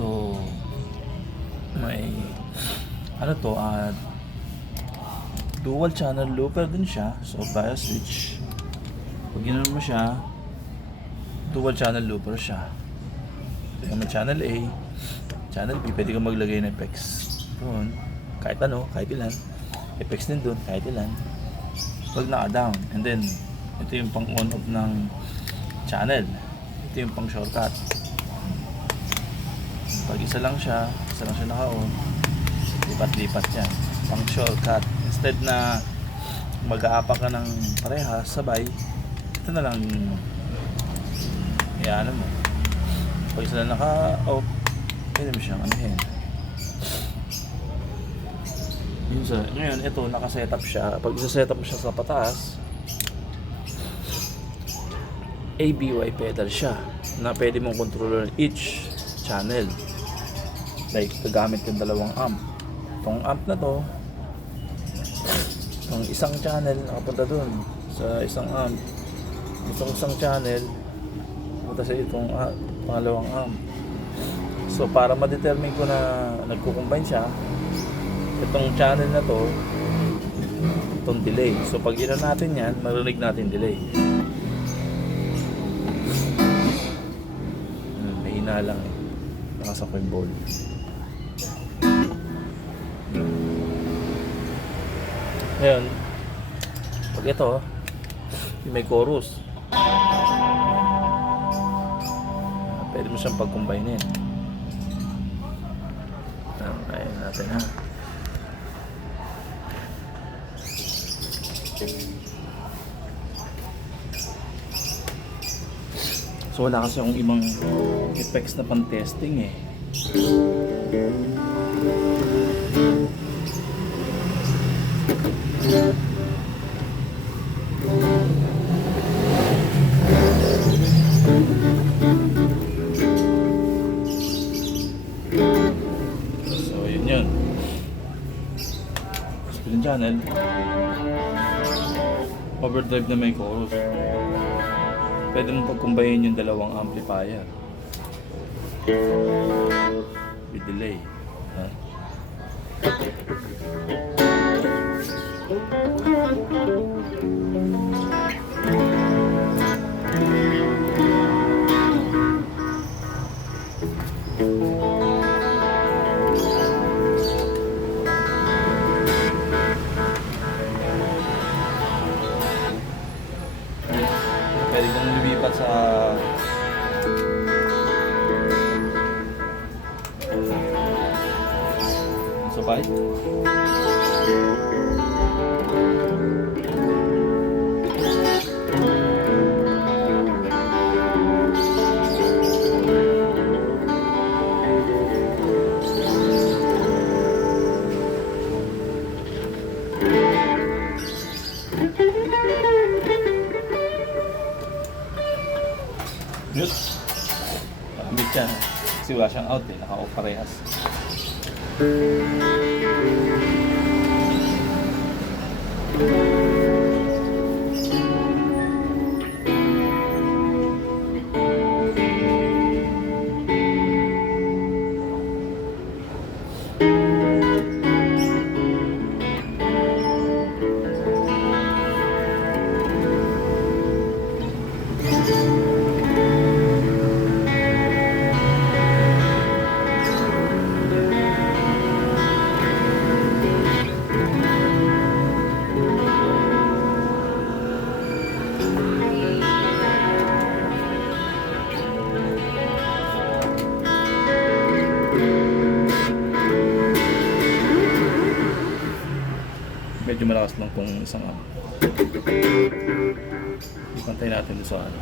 So, may ano to, dual channel looper din siya. So, via switch. Pag ginanon mo siya, dual channel looper siya. Pwede mo channel A, channel B, pwede ka maglagay ng effects doon. Kahit ano, kahit ilan. Effects din doon, kahit ilan. Pag naka-down. And then, ito yung pang on-off ng channel. Ito yung pang shortcut. Pag isa lang siya naka-on, lipat-lipat yan. Pang shortcut. Instead na mag-aapa ka ng parehas, sabay, ito na lang ano mo. Pag isa lang naka-off, pwede mo siyang anuhin. Ngayon, ito, naka-setup siya. Pag isa-setup mo siya sa pataas, ABY pedal siya na pwede mong controller each channel. Like, gagamit yung dalawang amp. Itong amp na to, itong isang channel nakapunta dun sa isang amp. Itong isang channel punta sa itong pangalawang amp. So, para ma-determine ko na nagko-combine siya, itong channel na to, itong delay. So, pag ina natin yan, marinig natin delay. Mahina lang eh. Nakasako yung ball. Ngayon, pag ito, yung may chorus, pwede mo siyang pag-combine-in. Ayan natin ha. So wala kasi akong ibang effects na pang-testing eh. So yun. Spin channel. Overdrive na may chorus. Pwede mong pagkumbayin yung dalawang amplifier with delay. Pwede kang lumipat sa sabay. Yun. Makamit yan. Kasi wala siyang out eh. Naka-off parehas. Medyo malakas lang kung isang amp. Ipantay natin sa ano.